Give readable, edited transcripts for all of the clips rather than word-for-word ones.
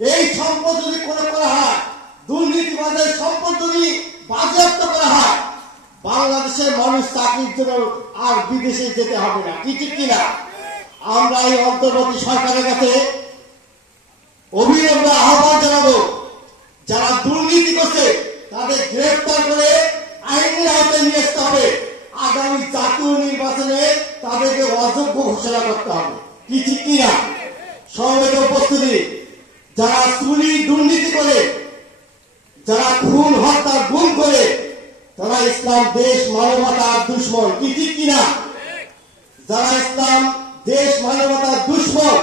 এই সম্পদ যদি করা হয়, দুর্নীতিবাদের সম্পদ যদি বাজেয়াপ্ত করা হয়, বাংলাদেশের মানুষ চাকরির জন্য আর বিদেশে যেতে হবে না। কি ঠিক কিনা? আমরা এই অন্তর্বর্তী সরকারের কাছে অবিলম্বে আহ্বান জানাবো, যারা দুর্নীতি করছে তাদের গ্রেফতার করে আইনের আওতায় নিয়ে আসতে হবে। আগামী জাতীয় নির্বাচনে তাদেরকে অযোগ্য ঘোষণা করতে হবে। কি ঠিক কিনা? সমবেত উপস্থিতি, যারা চুরি দুর্নীতি করে, যারা খুন হত্যা গুম করে, তারা ইসলাম দেশ মানবতার দুশ্মন। কি ঠিক কিনা? যারা ইসলাম দেশ মানবতার দুশ্মন,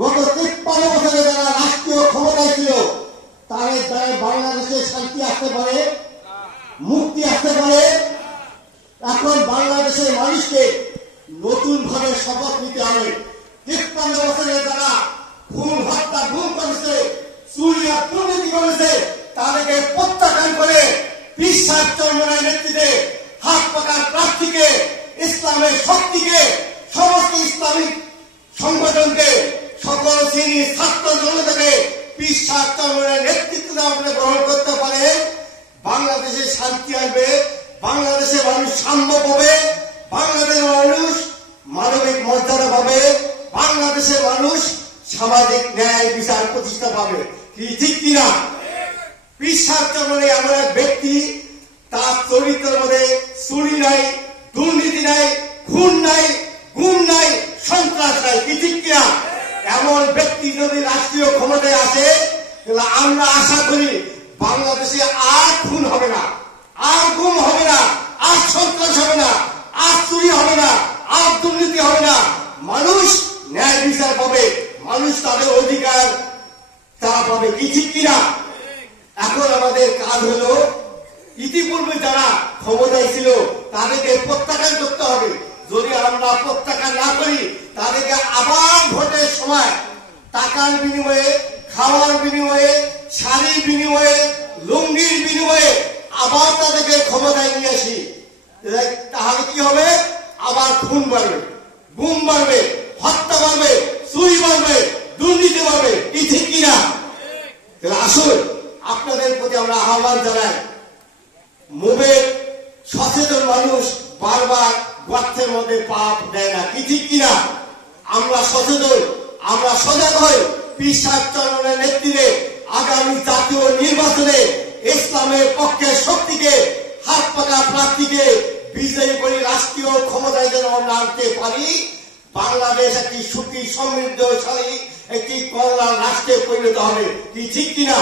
গত 53 বছরে যারা রাষ্ট্রীয় ক্ষমতায় ছিল, তাদের দ্বারা বাংলাদেশে শান্তি আসতে পারে, মুক্তি আসতে পারে। এখন বাংলাদেশের মানুষকে নতুন ভাবে শপথ নিতে হবে। 53 বছরে যারা খুন হত্যা গুম করেছে, চুরি আর দুর্নীতি করেছে, তাদেরকে প্রত্যাখ্যান করে বিশ্বাস চরমনের নেতৃত্বে হাত পাকার প্রার্থীকে, ইসলামের শক্তিকে, সমস্ত ইসলামিক সংগঠনকে, সকল শ্রেণীর ছাত্র জনতাকে বিশ্বাস চরমনের নেতৃত্ব আপনি গ্রহণ করতে পারে, বাংলাদেশে শান্তি আসবে, বাংলাদেশের মানুষ সাম্য পাবে, বাংলাদেশের মানুষ মানবিক মর্যাদা পাবে, বাংলাদেশের মানুষ সামাজিক ন্যায় বিচার প্রতিষ্ঠা পাবে। কি ঠিক কিনা? বিশ্বাস চরমনে এমন এক ব্যক্তি, তার চরিত্রের মধ্যে চুরি নাই, দুর্নীতি নাই, খুন নাই, গুম নাই, সন্ত্রাস নাই। কি ঠিক কিনা? এমন ব্যক্তি যদি রাষ্ট্রীয় ক্ষমতায় আসে, তাহলে আমরা আশা করি বাংলাদেশে আর খুন হবে না, আর গুম হবে না, আর সন্ত্রাস হবে না, আর চুরি হবে না, আর দুর্নীতি হবে না। মানুষ ন্যায় বিচার পাবে, মানুষ তাদের অধিকার তারা পাবে। কি ঠিক কিনা? এখন আমাদের কাজ হলো, ইতিপূর্বে যারা ক্ষমতায় ছিল তাদেরকে প্রত্যাখ্যান করতে হবে। যদি আমরা প্রত্যাখ্যান না করি, তাদেরকে আবার ভোটের সময় টাকার বিনিময়ে, খাওয়ার বিনিময়ে, শাড়ির বিনিময়ে, লুঙ্গির বিনিময়ে আবার তাদেরকে ক্ষমতায় নিয়ে আসি, তাহলে কি হবে? আবার খুন বাড়বে, গুম বাড়বে, হত্যা বাড়বে, চুরি বাড়বে, দুর্নীতি বাড়বে। কি ঠিক কিনা? আসুন, আপনাদের প্রতি আমরা আহ্বান জানাই, মোবের সচেতন মানুষ বারবার গর্তের মধ্যে পাপ দেয় না। কি ঠিক কিনা? আমরা সচেতন, আমরা সজাগ হই। বিশ্বাস চরমনের নেতৃত্বে আগামী জাতীয় নির্বাচনে ইসলামের পক্ষে শক্তিকে, হাত পাকা প্রার্থীকে বিজয়ী করে রাষ্ট্রীয় ক্ষমতায় যেন আমরা আনতে পারি। বাংলাদেশ একটি সুখী সমৃদ্ধশালী একটি কল্যাণ রাষ্ট্রে পরিণত হবে। কি ঠিক কিনা?